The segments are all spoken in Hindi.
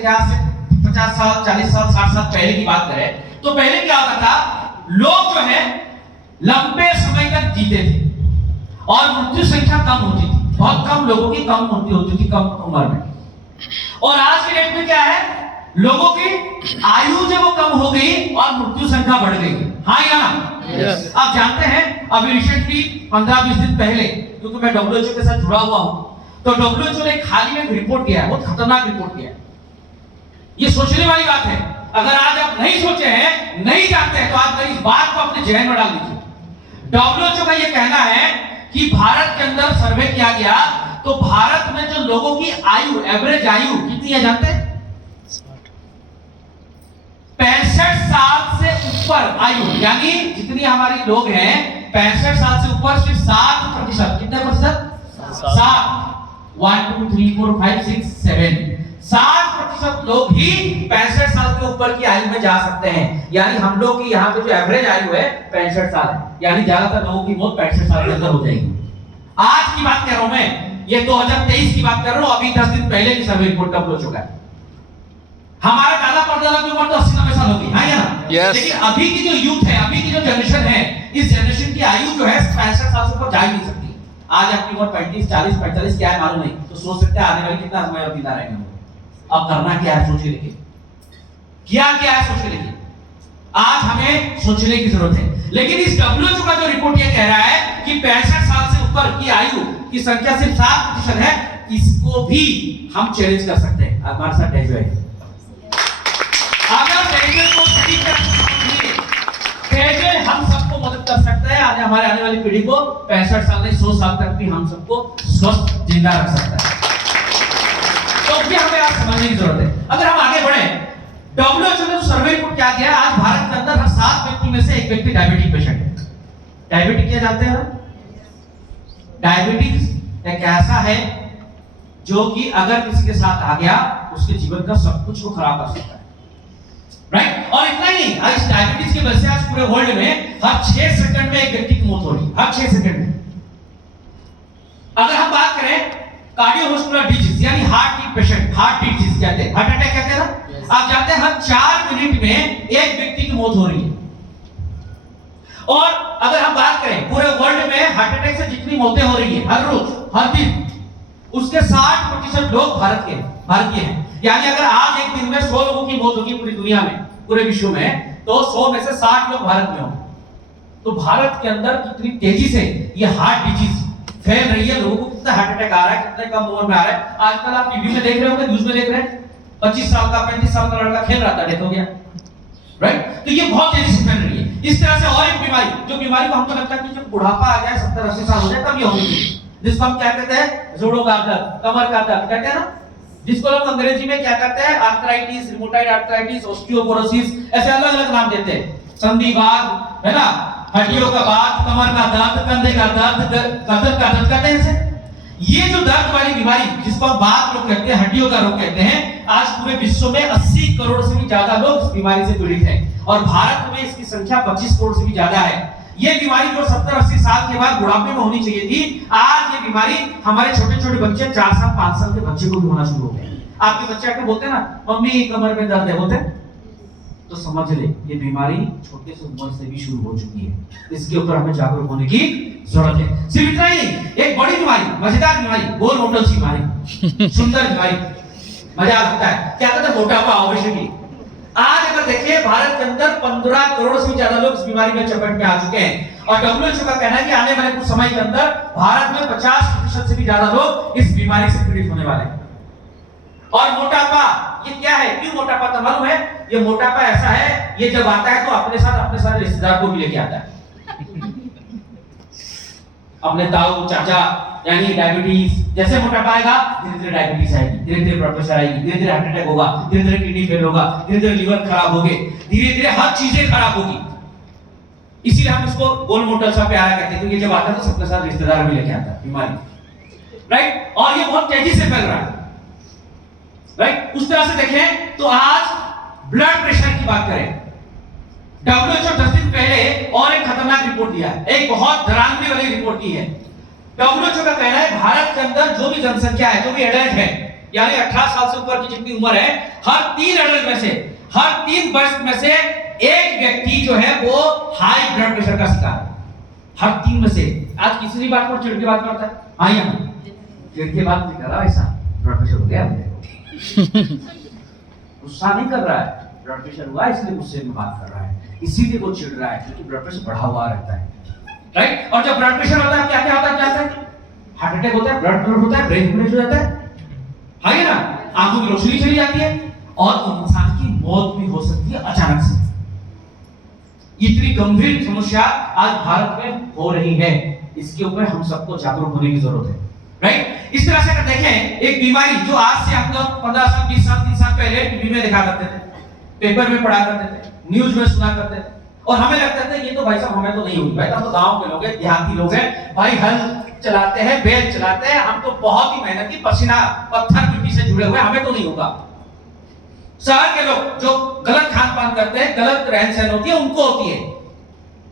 जैसे आज से 50 साल 40 साल 60 साल पहले की बात करें तो पहले क्या होता था, लोग जो है लंबे समय तक जीते थे और मृत्यु संख्या कम होती थी, बहुत कम लोगों की कम मृत्यु होती थी कम उम्र में। और आज के डेट में क्या है, लोगों की आयु जब वो कम हो गई और मृत्यु संख्या बढ़ गई। हाँ या ना? Yes. आप जानते हैं अभी रिसेंटली 15-20 दिन पहले, क्योंकि मैं WHO के साथ जुड़ा हुआ हूं, तो WHO ने हाल ही में एक रिपोर्ट किया है, बहुत खतरनाक रिपोर्ट किया है। ये सोचने वाली बात है, अगर आज आप नहीं सोचे हैं, नहीं जानते हैं, तो आप इस बात को अपने जहन में डाल दीजिए। WHO का ये कहना है कि भारत के अंदर सर्वे किया गया तो भारत में जो लोगों की आयु, एवरेज आयु कितनी है जानते हैं? 65 साल से ऊपर आयु, यानी जितनी हमारी लोग हैं 65 साल से ऊपर सिर्फ 7%। कितने प्रतिशत? 7। 1 2 3 4 5 6 7 7% लोग ही 65 साल के ऊपर की आयु में जा सकते हैं। यानी हम लोग की यहाँ पे जो एवरेज आयु है 65 साल है, यानी ज्यादातर लोगों की मौत 65 साल के अंदर हो जाएगी। आज की बात कर रहा हूं मैं, ये 2023 की बात कर रहा हूं, अभी 10 दिन पहले की सर्वे रिपोर्ट हो चुका है। हमारा दादा परदादा की उम्र तो 80-90 साल होगी, हाँ या ना? Yes. लेकिन अभी की जो यूथ है, अभी की जो जनरेशन है, इस जनरेशन की आयु जो है 65 साल से ऊपर जा ही नहीं सकती। आज आपकी उम्र 35 40 45 क्या है मालूम नहीं, तो सोच सकते हैं आने वाले कितना समय और बीता रहेंगे। अब करना क्या है, सोच के देखिए, क्या है सोच के देखिए। आज हमें सोचने की जरूरत है। लेकिन इस WHO का जो रिपोर्ट ये कह रहा है कि 65 साल से ऊपर की आयु की संख्या सिर्फ 7% है, इसको भी हम चैलेंज कर सकते हैं। हमारे साथ डेजो है, अगर डेजो को सही डेजो हम सबको मदद कर सकता है, हमारे आने वाली पीढ़ी को 65 साल नहीं 100 साल तक भी हम सबको स्वस्थ जिंदा रख सकता है। तो ये हमें आज समझने की जरूरत है। अगर हम आगे बढ़े, WHO ने सर्वे रिपोर्ट क्या किया, आज भारत के अंदर हर 7 व्यक्ति में से 1 व्यक्ति डायबिटिक पेशेंट है। डायबिटिक क्या जानते हैं? डायबिटीज एक ऐसा है जो कि अगर किसी के साथ आ गया, उसके जीवन का सब कुछ को खराब कर सकता है, राइट? और इतना ही नहीं, इस डायबिटीज की वजह से आज पूरे वर्ल्ड में हर 6 सेकंड में एक व्यक्ति की मौत हो रही है, हर 6 सेकंड में। अगर हम बात करें कार्डियोवास्कुलर डिजीज, यानी हार्ट की पेशेंट, हार्ट डिजीज कहते हैं, हार्ट अटैक कहते हैं ना, आप जानते हैं हर 4 मिनट में एक व्यक्ति की मौत हो रही है। और अगर हम बात करें पूरे वर्ल्ड में हार्ट अटैक से जितनी मौतें हो रही है हर रोज हर दिन, उसके 60% लोग भारतीय हैं। यानी अगर आज एक दिन में 100 लोगों की मौत होगी पूरी दुनिया में, पूरे विश्व में, तो 100 में से 60 लोग भारत में होंगे। तो भारत के अंदर कितनी तेजी से ये हार्ट डिजीज फैल रही है, लोगों को कितना हार्ट अटैक आ रहा है, कितने कम उम्र में आ रहा है। आजकल आप टीवी में देख रहे होंगे, न्यूज में देख रहे हैं, 25 साल का 35 साल का लड़का खेल रहा था, डेथ हो गया, राइट? तो ये बहुत तेजी से फैल रही है। इस तरह से और एक बीमारी, जो बीमारी को हमको लगता है कि जब बुढ़ापा आ जाए 70-80 साल हो जाए तब ये होगी, जिसको हम क्या कहते हैं, जोड़ों का दर्द, कमर का दर्द कहते हैं ना, जिसको लोग अंग्रेजी में क्या कहते हैं, आर्थराइटिस, रिमोटाइड आर्थराइटिस, ऑस्टियोपोरोसिस, ऐसे अलग-अलग नाम देते हैं, संधिवात, है ना, हड्डियों का बात, कमर का दर्द, कंधे का दर्द, गर्दन का दर्द कहते हैं इसे। ये जो दर्द वाली बीमारी जिसको हम बात लोग कहते हैं, हड्डियों का रोग कहते हैं, आज पूरे विश्व में 80 करोड़ से भी ज्यादा लोग इस बीमारी से पीड़ित हैं और भारत में इसकी संख्या 25 करोड़ से भी ज्यादा है। ये बीमारी जो 70-80 साल के बाद बुढ़ापे में होनी चाहिए थी, आज ये बीमारी हमारे छोटे-छोटे बच्चे 4 साल 5 साल के बच्चे को भी होना शुरू हो गया। आपके बच्चे आके बोलते हैं ना, मम्मी कमर में दर्द है, बोलते हैं, तो समझ ले ये बीमारी छोटे से उम्र से भी शुरू हो चुकी है। इसके ऊपर हमें जागरूक होने की जरूरत है। सिर्फ इतना ही नहीं, एक बड़ी बीमारी, मजेदार बीमारी, गोल मोटल सी बीमारी, सुंदर बीमारी, मजा आता है, क्या कहते हैं, मोटापा, ओबेसिटी। आज अगर देखिए भारत के अंदर 15 करोड़ से ज्यादा लोग इस बीमारी में चपेट में आ चुके हैं और WHO का कहना है कि आने वाले कुछ समय के अंदर भारत में 50% से भी ज्यादा लोग इस बीमारी से पीड़ित होने वाले हैं। और मोटापा ये क्या है, क्यों मोटापा, तो मालूम है, ये मोटापा ऐसा है, ये जब आता है तो अपने साथ अपने सारे रिश्तेदार को भी लेके आता है। अपने ताऊ चाचा, यानी डायबिटीज, जैसे मोटापा आएगा धीरे धीरे डायबिटीज आएगी, धीरे धीरे ब्लड प्रेशर आएगी, धीरे धीरे हार्ट अटैक होगा, धीरे धीरे किडनी फेल होगा, धीरे धीरे लिवर खराब होगी, धीरे धीरे हर चीजें खराब होगी। इसीलिए हम इसको गोल मोटल सा प्यारा कहते हैं, क्योंकि जब आता है तो सबके साथ रिश्तेदार भी लेके आता है बीमारी, राइट? और ये बहुत तेजी से फैल रहा है, राइट? उस तरह से देखें तो आज ब्लड प्रेशर की बात करें, WHO 10 दिन पहले और एक खतरनाक रिपोर्ट दिया है, एक बहुत डरावनी वाली रिपोर्ट दी है। WHO का कहना है भारत के अंदर जो भी जनसंख्या है, जो भी एडल्ट है, यानी 18 साल से ऊपर की जितनी उम्र है, हर 3 एडल्ट में से, हर 3 वर्ष में से एक व्यक्ति जो है वो हाई ब्लड प्रेशर का शिकार है। हर 3 में से। आज किसी भी बात पर चिढ़ के बात करता है, हाँ या चिढ़ के बात नहीं कर रहा, ऐसा ब्लड प्रेशर हो गया गुस्सा नहीं कर रहा है, ब्लड प्रेशर हुआ इसलिए गुस्से में बात कर रहा है, इसीलिए वो चिढ़ रहा है क्योंकि ब्लड प्रेशर बढ़ा हुआ रहता है, राइट। और जब ब्लड प्रेशर होता है क्या क्या होता है, जानते हैं? हार्ट अटैक होता है, ब्लड क्लॉट होता है, ब्रेन हेमरेज हो जाता है, हाँ या ना, आंखों की रोशनी चली जाती है और इंसान की मौत भी हो सकती है अचानक से। इतनी गंभीर समस्या आज भारत में हो रही है, इसके ऊपर हम सबको जागरूक होने की जरूरत है, राइट। इस तरह से अगर देखें, एक बीमारी जो आज से हम लोग 15 साल 20 साल 30 साल पहले टीवी में देखा करते थे, पेपर में पढ़ा करते थे, न्यूज में सुना करते थे, और हमें लगता था ये तो भाई साहब हमें तो नहीं होगी, भाई हम तो गांव के लोग हैं, देहाती लोग हैं, भाई हल चलाते हैं, बैल चलाते हैं, हम तो बहुत ही मेहनती, पसीना पत्थर मिट्टी से जुड़े हुए, हमें तो नहीं होगा। शहर के लोग जो गलत खान पान करते हैं, गलत रहन सहन होती है, उनको होती है।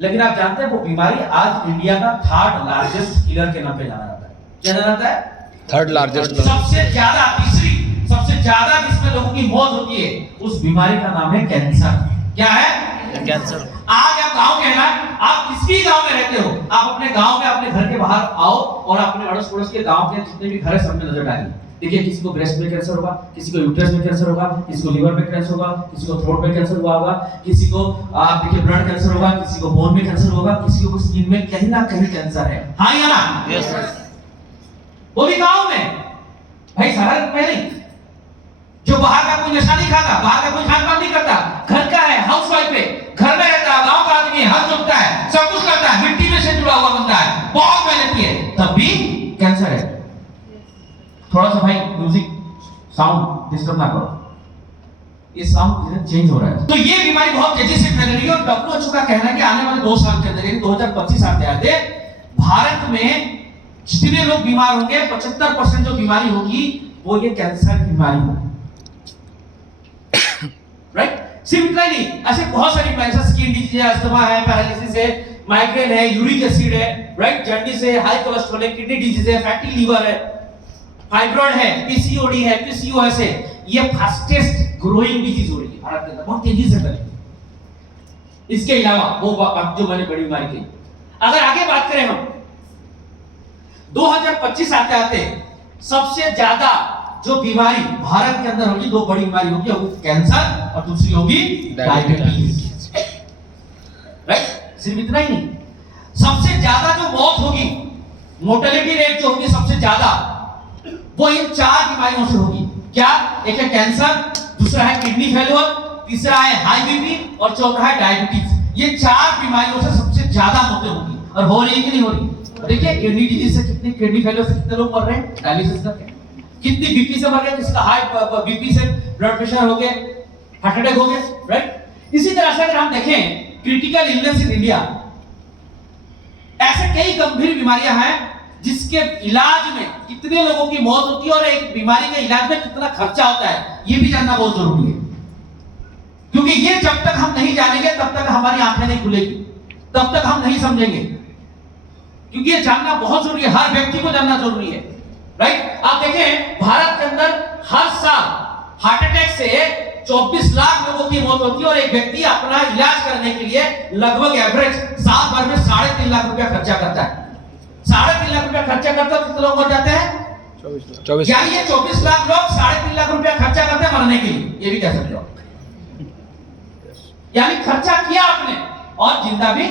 लेकिन आप जानते हैं वो बीमारी आज इंडिया का 3rd लार्जेस्ट किलर के नाम पे जाना जाता है। क्या जाना जाता है? 3rd largest. सबसे ज्यादा, तीसरी सबसे ज्यादा जिसमें लोगों की मौत होती है, उस बीमारी का नाम है कैंसर। क्या है? कैंसर। आज आप गांव के हैं ना, आप किसी भी गांव में रहते हो, आप अपने गांव में अपने घर के बाहर आओ और अपने अड़ोस पड़ोस के गांव के जितने भी घर है सब में नजर डालिए। देखिए किसी को ब्रेस्ट में कैंसर होगा, किसी को यूट्रस में कैंसर होगा, किसी को लीवर में कैंसर होगा, किसी को थ्रोट में कैंसर हुआ होगा, किसी को आप देखिए ब्लड कैंसर होगा, किसी को बोन में कैंसर होगा, किसी को स्किन में कहीं ना कहीं कैंसर है, हाँ या ना? यस। वो भी गांव में, भाई शहर में नहीं। जो बाहर का कोई नशा नहीं खाता, बाहर का कोई खान पान नहीं करता, घर का है, हाउस वाइफ है, घर में रहता है, गांव का आदमी है, हल जोतता है, सब कुछ करता है, मिट्टी में से जुड़ा हुआ बंदा है, बहुत मेहनती है, तब भी कैंसर है। थोड़ा सा भाई म्यूजिक साउंड डिस्टर्ब ना करो, ये साउंड चेंज हो रहा है। तो ये बीमारी बहुत तेजी से फैल रही है और डब्ल्यूएचओ का कहना है कि आने वाले 2 साल के अंदर, यानी 2025 आते आते भारत में जितने लोग बीमार होंगे 75% जो बीमारी होगी वो ये कैंसर की बीमारी होगी, राइट। सिर्फ इतना नहीं, ऐसे बहुत सारी बीमारियां, स्किन डिजीज है, अस्थमा है, पैरालिसिस है, माइग्रेन है, यूरिक एसिड है, राइट, जॉन्डिस है, हाई कोलेस्ट्रॉल है, किडनी डिजीज है, फैटी लीवर है, फाइब्रॉइड है, पीसीओडी है, पीसीओएस है, ये फास्टेस्ट ग्रोइंग डिजीज हो रही है भारत के अंदर, बहुत तेजी से फैल रही है। इसके अलावा वो जो मैंने बड़ी बीमारी की, अगर आगे बात करें हम 2025 आते आते सबसे ज्यादा जो बीमारी भारत के अंदर होगी, 2 बड़ी बीमारी होगी, कैंसर और दूसरी होगी डायबिटीज, राइट। सिर्फ इतना ही नहीं, सबसे ज्यादा जो मौत होगी, मोर्टेलिटी रेट जो होगी सबसे ज्यादा, वो इन 4 बीमारियों से होगी। क्या? एक है कैंसर, दूसरा है किडनी फेलियर, तीसरा है हाई बीपी और चौथा है डायबिटीज। ये 4 बीमारियों से सबसे ज्यादा मौतें होगी। और हो रही है कि नहीं हो रही? देखिए किडनी डिजीज से कितने, किडनी फेलियर से कितने लोग मर रहे हैं डायलिसिस करके, कितनी बीपी से मर रहे हैं, किसका हाई बीपी से ब्लड प्रेशर हो गया, हार्ट अटैक हो गया, राइट। इसी तरह से अगर हम देखें क्रिटिकल इलनेस इन इंडिया, ऐसे कई गंभीर बीमारियां हैं जिसके इलाज में कितने लोगों की मौत होती है और एक बीमारी के इलाज में कितना खर्चा होता है, ये भी जानना बहुत जरूरी है। क्योंकि ये जब तक हम नहीं जानेंगे तब तक हमारी आंखें नहीं खुलेगी, तब तक हम नहीं समझेंगे। क्योंकि ये जानना बहुत जरूरी है, हर व्यक्ति को जानना जरूरी है, राइट। आप देखें भारत के अंदर हर साल हार्ट अटैक से 24 लाख लोगों की मौत होती है और एक व्यक्ति अपना इलाज करने के लिए लगभग एवरेज साल भर में 3.5 लाख रुपया खर्चा करता है। 3.5 लाख रुपया खर्चा करता है, कितने लोग मर जाते हैं? 24। यानी ये 24 लाख लोग 3.5 लाख रुपया खर्चा करते हैं मरने के लिए, ये भी कह सकते हो। यानी खर्चा किया आपने और जिंदा भी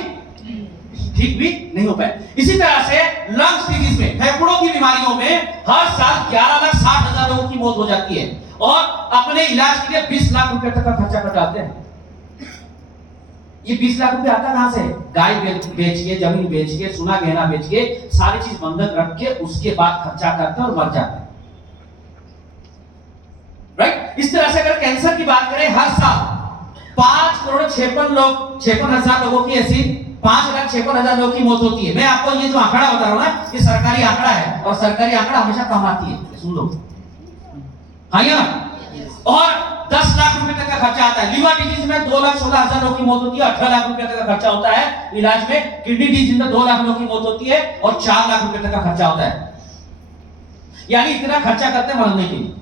ठीक भी नहीं हो पाए। इसी तरह से लंग्स डिजीज में, फेफड़ों की बीमारियों में हर साल 11,60,000 लोगों की मौत हो जाती है और अपने इलाज के लिए 20 लाख रुपए तक का खर्चा कर जाते हैं। ये 20 लाख रुपए आता कहां से? गाय बेच के, जमीन बेच के, सोना गहना बेच के, सारी चीज बंधक रख के उसके बाद खर्चा करते हैं और मर जाते हैं, राइट। इस तरह से अगर कैंसर की बात करें, हर साल 5,56,00,000 लोगों की ऐसी 5,56,000 लोगों की मौत होती है। मैं आपको ये जो आंकड़ा बता रहा हूं ना, ये सरकारी आंकड़ा है और सरकारी आंकड़ा हमेशा कम आती है, सुन लो, हाँ या ना। और 10 लाख रुपए तक का खर्चा आता है। लीवर डिजीज में 2,16,000 लोगों की मौत होती है, 18 लाख रुपए तक का खर्चा होता है इलाज में। किडनी डिजीज में 2 लाख लोगों की मौत होती है और 4 लाख रुपए तक का खर्चा होता है। यानी इतना खर्चा करते हैं मरने के लिए।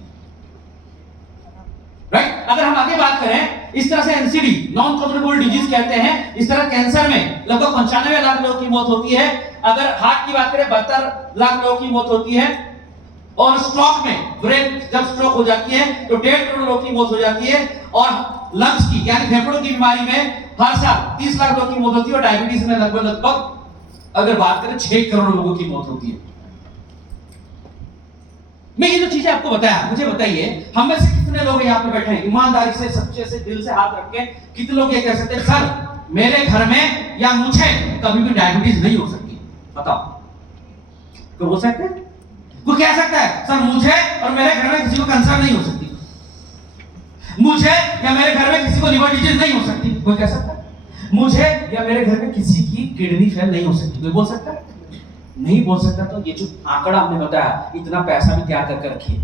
अगर हम आगे बात करें, इस तरह से एनसीडी नॉन कम्युनिकेबल डिजीज कहते हैं, इस तरह कैंसर में लगभग 95 लाख लोगों की मौत होती है। अगर हार्ट की बात करें 72 लाख लोगों की मौत होती है, और स्ट्रोक में, ब्रेन जब स्ट्रोक हो जाती है तो 1.5 करोड़ लोगों की मौत हो जाती है। और लंग्स की यानी फेफड़ों की बीमारी में हर साल 30 लाख लोगों की मौत होती है, और डायबिटीज में लगभग अगर बात करें 6 करोड़ लोगों की मौत होती है। मैं ये जो चीजें आपको बताया, मुझे बताइए हम में से कितने लोग यहाँ पे बैठे हैं ईमानदारी से, सच्चे से, दिल से हाथ रख के, कितने लोग ये कह सकते हैं सर मेरे घर में या मुझे कभी भी डायबिटीज नहीं हो सकती? बताओ, तो हो सकते हैं? कोई कह सकता है सर मुझे और मेरे घर में किसी को कैंसर नहीं हो सकती, मुझे या मेरे घर में किसी को लिवर डिजीज नहीं हो सकती? कोई कह सकता है? मुझे या मेरे घर में किसी की किडनी फेल नहीं हो सकती? कोई बोल सकता है? नहीं बोल सकता। तो ये जो आंकड़ा हमने बताया, इतना पैसा भी तैयार करके रखिए,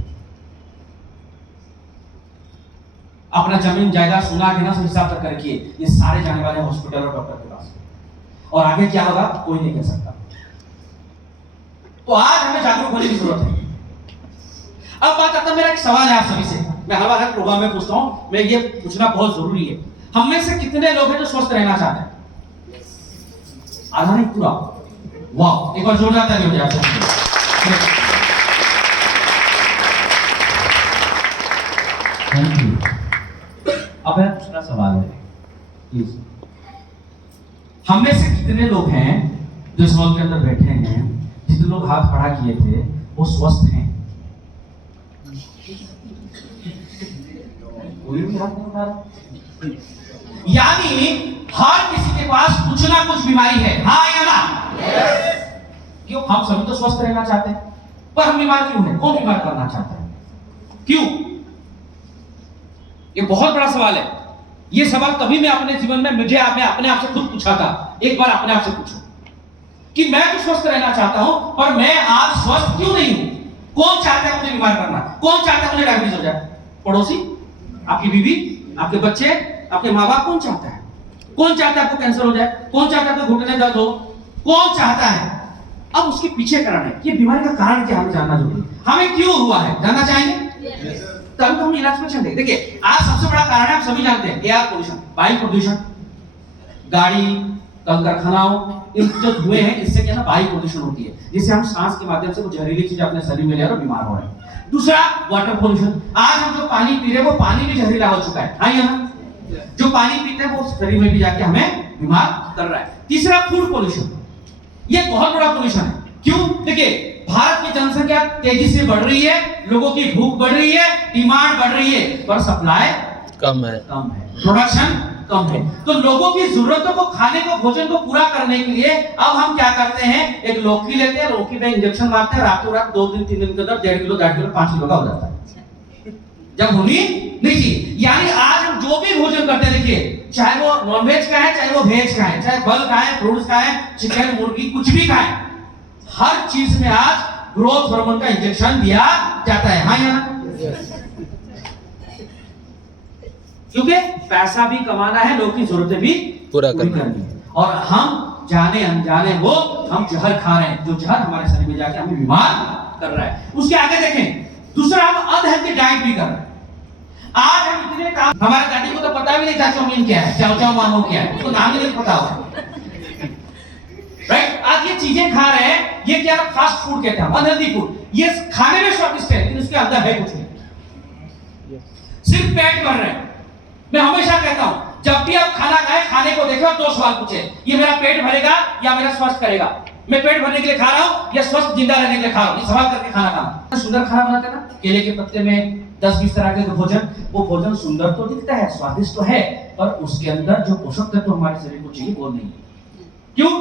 अपना जमीन जायदाद सोना गहना से हिसाब करके रखिए, ये सारे जाने वाले हॉस्पिटल और डॉक्टर के पास, और आगे क्या होगा कोई नहीं कह सकता। तो आज हमें जागरूक होने की जरूरत है। अब बात आता है, मेरा एक सवाल है आप सभी से, मैं हर बार प्रोग्राम में पूछता हूं, मैं ये पूछना बहुत जरूरी है, हम में से कितने लोग हैं जो स्वस्थ रहना चाहते हैं? आधा नहीं, पूरा। वाह, एक बार जोरदार ताली हो जाए। Thank you. अब मेरा दूसरा सवाल है, प्लीज, हम में से कितने लोग हैं जो इस हॉल के अंदर बैठे हैं, जितने लोग हाथ खड़ा किए थे वो स्वस्थ हैं? कोई भी हाथ नहीं उठा रहा। यानी हर किसी के पास कुछ ना कुछ बीमारी है, हाँ या ना? क्यों? हम सभी तो स्वस्थ रहना चाहते हैं, पर हम बीमार क्यों हैं? कौन बीमार करना चाहता है? क्यों? ये बहुत बड़ा सवाल है। ये सवाल कभी मैं अपने जीवन में मैं अपने आप से खुद पूछा था। एक बार अपने आप से पूछो कि मैं तो स्वस्थ रहना चाहता हूं, पर मैं आज स्वस्थ क्यों नहीं हूं? कौन चाहता है मुझे बीमार करना? कौन चाहता है मुझे डायबिटीज हो जाए? पड़ोसी, आपकी बीवी, आपके बच्चे, आपके माँ बाप? कौन चाहता है? कौन चाहता है आपको कैंसर हो जाए? कौन चाहता है आपको घुटने दर्द हो? कौन चाहता है? अब उसके पीछे कारण है, ये बीमारी का कारण क्या हमें जानना जरूरी है। हमें क्यों हुआ है जानना चाहेंगे? तब तो हम इलाज में चलेंगे। देखिए आज सबसे बड़ा कारण है, आप सभी जानते हैं, एयर पोल्यूशन, वायु प्रदूषण, गाड़ी, कल कारखानाओं, इन जो धुएं हैं इससे क्या ना वायु प्रदूषण होती है, जिससे हम सांस के माध्यम से वो जहरीली चीजें अपने शरीर में ले रहे और बीमार हो रहे हैं। दूसरा वाटर पोल्यूशन, आज हम जो पानी पी रहे हैं वो पानी भी जहरीला हो चुका है, हाँ या ना? जो पानी पीते हैं वो शरीर में भी जाके हमें बीमार कर रहा है। तीसरा फूड पोल्यूशन, ये बहुत बड़ा पोल्यूशन है। क्यों? देखिए भारत की जनसंख्या तेजी से बढ़ रही है, लोगों की भूख बढ़ रही है, डिमांड बढ़ रही है, पर सप्लाई कम है, प्रोडक्शन कम है। तो लोगों की जरूरतों को, खाने को, भोजन को पूरा करने के लिए अब हम क्या करते हैं, एक लौकी लेते हैं, लौकी में इंजेक्शन मारते हैं, रातों रात 2 दिन 3 दिन के अंदर 1.5 किलो 1.5 किलो 5 किलो का हो जाता है, जब होनी नहीं चाहिए। यानी आज हम जो भी भोजन करते हैं, देखिए चाहे वो नॉनवेज का है, चाहे वो वेज का है, चाहे फल खाएं, फ्रूट्स खाएं, चिकन, मुर्गी, कुछ भी खाएं, हर चीज में आज ग्रोथ हार्मोन का इंजेक्शन दिया जाता है, हाँ या ना? क्योंकि पैसा भी कमाना है, लोग की जरूरतें भी पूरा करनी है, और हम जाने अनजाने वो हम जहर खा रहे हैं, जो जहर हमारे शरीर में जाके हमें बीमार कर रहा है। उसके आगे देखें, दूसरा हम अनहेल्दी डाइट भी कर रहे हैं। आज हम इतने काम, हमारे दादी को तो पता भी नहीं था चाउमीन क्या है, चाव चाव मानो क्या है, उसको नाम ही नहीं पता होगा, राइट? आज ये चीजें खा रहे हैं, ये क्या फास्ट फूड कहते हैं, अनहेल्दी फूड। ये खाने में स्वादिष्ट है लेकिन उसके अंदर है कुछ नहीं, सिर्फ पेट भर रहे हैं। मैं हमेशा कहता हूं, जब भी आप खाना खाएं, खाने को देखो, 2 सवाल पूछे, ये मेरा पेट भरेगा या मेरा स्वस्थ करेगा? मैं पेट भरने के लिए खा रहा हूं या स्वस्थ जिंदा रहने के लिए खा रहा हूं? ये सवाल करके खाना खाना। सुंदर खाना बनाते हैं ना, केले के पत्ते में 10-20 तरह के भोजन, वो भोजन सुंदर तो दिखता है, स्वादिष्ट तो है, पर उसके अंदर जो पोषक तत्व हमारे शरीर को चाहिए वो नहीं। क्यों?